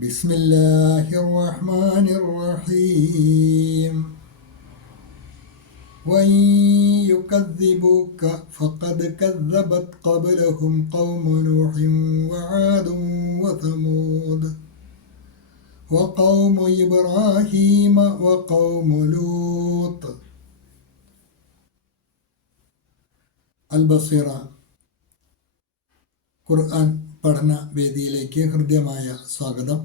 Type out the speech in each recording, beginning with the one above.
بسم الله الرحمن الرحيم وإن يكذبوك فقد كذبت قبلهم قوم نوح وعاد وثمود وقوم إبراهيم وقوم لوط البصيرة ഖുർആൻ പഠന വേദിയിലേക്ക് ഹൃദ്യമായ സ്വാഗതം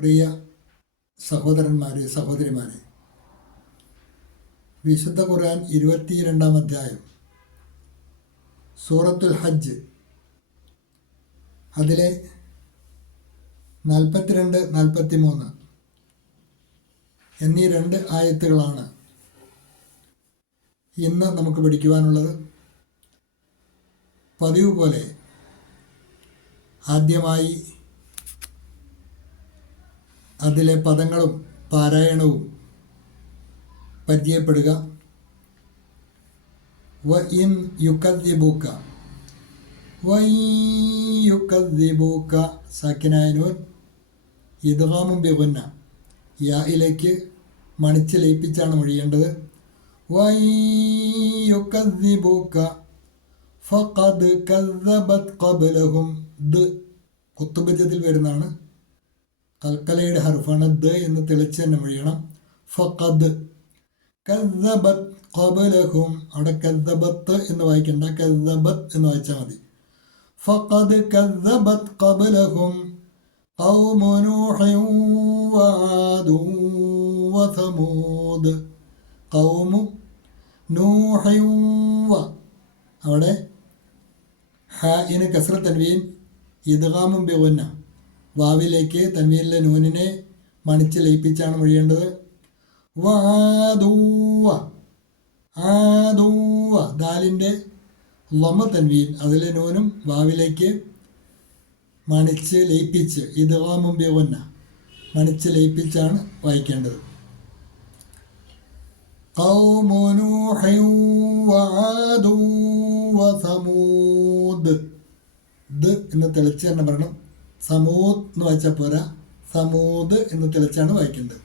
പ്രിയ സഹോദരന്മാരെ സഹോദരിമാരെ. വിശുദ്ധ ഖുർആൻ ഇരുപത്തിരണ്ടാം അധ്യായം. സൂറത്തുൽ ഹജ്ജ്. അതിലെ നാൽപ്പത്തിരണ്ട് നാൽപ്പത്തി മൂന്ന് എന്നീ രണ്ട് ആയത്തുകളാണ് ഇന്ന് നമുക്ക് പഠിക്കുവാനുള്ളത്. പതിവ് പോലെ ആദ്യമായി അതിലെ പദങ്ങളും പാരായണവും പരിചയപ്പെടുക. വ ഇൻ യുക്കദ്ദിബൂക്ക. വ യുക്കദ്ദിബൂക്ക സാക്കിനായനൂൻ ഇദ്ഗാമും ബിഗുന്ന. യായിലേക്ക് മണിച്ച് ലയിപ്പിച്ചാണ് മൊഴിയേണ്ടത്. വ യുക്കദ്ദിബൂക്ക ഫഖദ് കദ്ദബത് ഖബ്ലഹും ദ് കുത്തുബജത്തിൽ വരുന്നതാണ്. കൽക്കലയുടെ ഹർഫാണ് ദ് എന്ന് തെളിച്ച് തന്നെ മൊഴിയണം ഫഖദ് കദ്ദബത് ഖബ്ലഹും അവിടെ കദ്ദബത്ത് എന്ന് വായിക്കണ്ട കദ്ദബത്ത് എന്ന് വായിച്ചാൽ മതി ഫഖദ് കദ്ദബത് ഖബ്ലഹും قوم نوح وعاد وثمود قوم نوح و അവിടെ ഹായിന് കസ്ര തൻവീൻ ഇദ്ഗാമും ബിഗുന്ന വാവിലേക്ക് തൻവീനിലെ നൂനിനെ മണിച്ച് ലയിപ്പിച്ചാണ് മൊഴിയേണ്ടത് വാദൂവ ആദൂവ ദാലിൻ്റെ ലൊമ തൻവീൻ അതിലെ നൂനും വാവിലേക്ക് മണിച്ച് ലയിപ്പിച്ച് ഇദ്ഗാമും ബിഗുന്ന മണിച്ച് ലയിപ്പിച്ചാണ് വായിക്കേണ്ടത് قوم نوح وعاد വസമൂദ് ദ് എന്ന് തെളിച്ച് തന്നെ പറയണം സമൂദ് എന്ന് വായിച്ചാൽ പോരാ സമൂദ് എന്ന് തെളിച്ചാണ് വായിക്കേണ്ടത്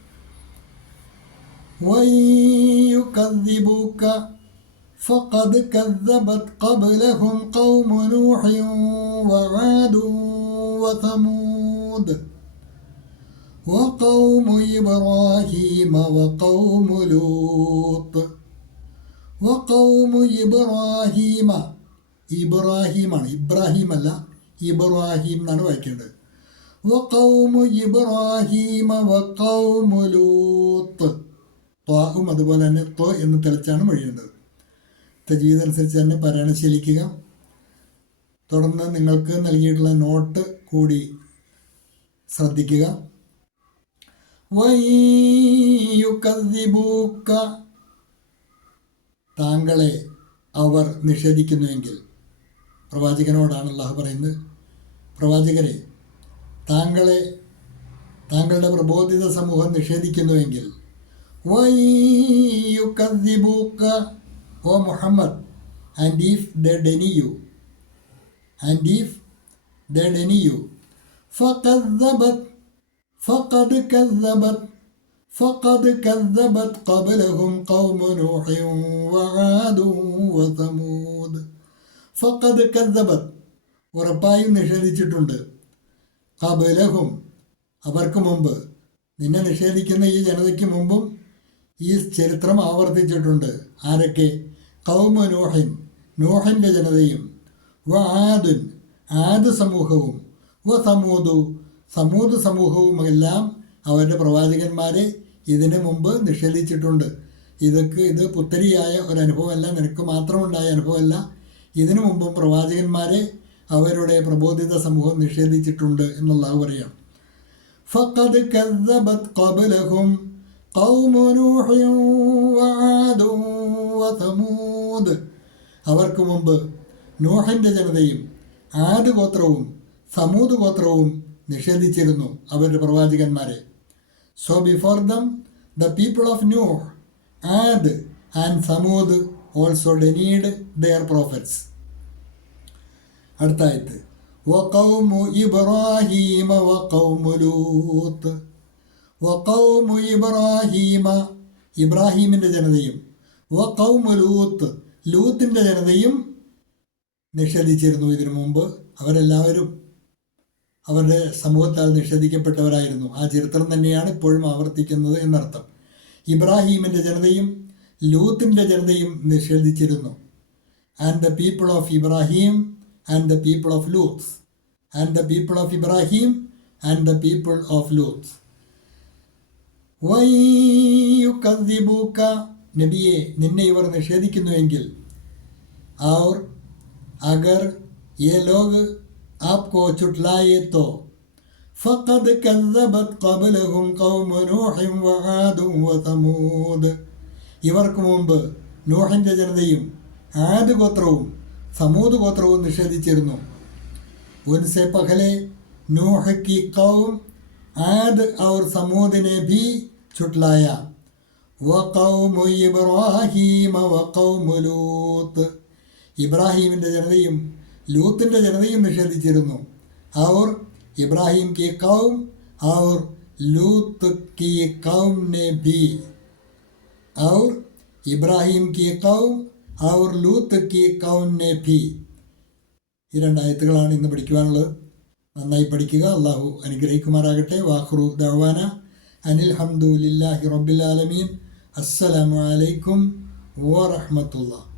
ويكذبوك فقد كذبت قبلهم قوم نوح وعاد وثمود وقوم إبراهيم وقوم لوط വക്കൗമു ഇബ്രാഹീമ ഇബ്രാഹീമാണ് ഇബ്രാഹിം അല്ല ഇബ്രാഹിം എന്നാണ് വായിക്കേണ്ടത്. വക്കൗമു ഇബ്രാഹീമ വക്കൗമു ലൂത്ത്. ത്വാഹും അതുപോലെ തന്നെ ത്വ എന്ന് തെളിച്ചാണ് മൊഴിയേണ്ടത്. തജീദ് അനുസരിച്ച് തന്നെ പാരായണം ശീലിക്കുക. തുടർന്ന് നിങ്ങൾക്ക് നൽകിയിട്ടുള്ള നോട്ട് കൂടി ശ്രദ്ധിക്കുക. വൈയുക്കൂക്ക താങ്കളെ അവർ നിഷേധിക്കുന്നുവെങ്കിൽ പ്രവാചകനോടാണ് അള്ളാഹു പറയുന്നത്. പ്രവാചകരെ താങ്കളെ താങ്കളുടെ പ്രബോധിത സമൂഹം നിഷേധിക്കുന്നുവെങ്കിൽ O Muhammad and if they deny you and if they deny you ഫഖദ്ദബത് ഫഖദ് കദ്ദബത് فقد كذبت قبلهم قوم نوح وعاد وثمود فقد كذبت ഉറപ്പായും നിഷേധിച്ചിട്ടുണ്ട്. ആ ബലഹും അവർക്ക് മുമ്പ്. നിന്നെ നിഷേധിക്കുന്ന ഈ ജനതയ്ക്ക് മുമ്പും ഈ ചരിത്രം ആവർത്തിച്ചിട്ടുണ്ട്. ആരൊക്കെ? കൗമ നോഹൻ നോഹന്റെ ജനതയും. വ ആദുൻ ആദ് സമൂഹവും. വ സമൂതു സമൂത് സമൂഹവും എല്ലാം അവരുടെ പ്രവാചകന്മാരെ ഇതിനു മുമ്പ് നിഷേധിച്ചിട്ടുണ്ട്. ഇതൊക്കെ ഇത് പുത്തരിയായ ഒരു അനുഭവമല്ല നിനക്ക് മാത്രമുണ്ടായ അനുഭവമല്ല. ഇതിനു മുമ്പും പ്രവാചകന്മാരെ അവരുടെ പ്രബോധിത സമൂഹം നിഷേധിച്ചിട്ടുണ്ട് എന്നുള്ളത് പറയാം فقد كذبت قبلهم قوم نوح وعاد وثمود അവർക്ക് മുമ്പ് നൂഹിൻ്റെ ജനതയും ആദ് ഗോത്രവും സമൂത് ഗോത്രവും നിഷേധിച്ചിരുന്നു അവരുടെ പ്രവാചകന്മാരെ so before them the people of Nuh Aad and Thamud also denied their prophets അടുത്തായത് ആയത്ത് വഖൗമു ഇബ്രാഹീമ വഖൗമു ലൂത്ത്. വഖൗമു ഇബ്രാഹീമ ഇബ്രാഹീമിന്റെ ജനതയും വഖൗമു ലൂത്ത് ലൂത്തിന്റെ ജനതയും നിഷേധിച്ചിരുന്നു ഇതിനു മുമ്പ്. അവരെല്ലാവരും അവരുടെ സമൂഹത്താൽ നിഷേധിക്കപ്പെട്ടവരായിരുന്നു. ആ ചരിത്രം തന്നെയാണ് ഇപ്പോഴും ആവർത്തിക്കുന്നത് എന്നർത്ഥം. ഇബ്രാഹീമിന്റെ ജനതയും ലൂത്തിന്റെ ജനതയും നിഷേധിച്ചിരുന്നു. And the people of Ibrahim and the people of Lut, and the people of Ibrahim, and the people of Lut. വയ്യുക്കീബൂക്ക നബിയെ നിന്നെ ഇവർ നിഷേധിക്കുന്നുവെങ്കിൽ और अगर ये लोग आपको चुटलाए तो फ़कद कज़बत कबल कौम नूहिम वआदुം വതമൂദ് ഇവർക്ക് മുമ്പ് നൂഹിന്റെ ജനതയും ആദ് ഗോത്രവും സമൂത് ഗോത്രവും നിഷേധിച്ചിരുന്നു ഉൻസെ ആദ് ഔർ സമൂദിനെ ഭി വ വ ലൂത്ത്. ഇബ്രാഹീമിന്റെ ജനതയും ലൂത്തിന്റെ ജനതയും നിഷേധിച്ചിരുന്നു. അവർ ഇബ്രാഹിം കി കൗം അവർ ലൂത്ത് കി കൗം നെ ബി അവർ ഇബ്രാഹിം കി കൗം ഔർ ലൂത്തക്കി കൗനെ ഫി ഈ രണ്ടായത്തുകളാണ് ഇന്ന് പഠിക്കുവാനുള്ളത്. നന്നായി പഠിക്കുക. അള്ളാഹു അനുഗ്രഹിക്കുമാറാകട്ടെ. വാഹ്റു ദവാന അനിൽ ഹംദുലില്ലാഹി റബ്ബിൽ ആലമീൻ. അസ്സലാമലൈക്കും വറഹമത്തുള്ള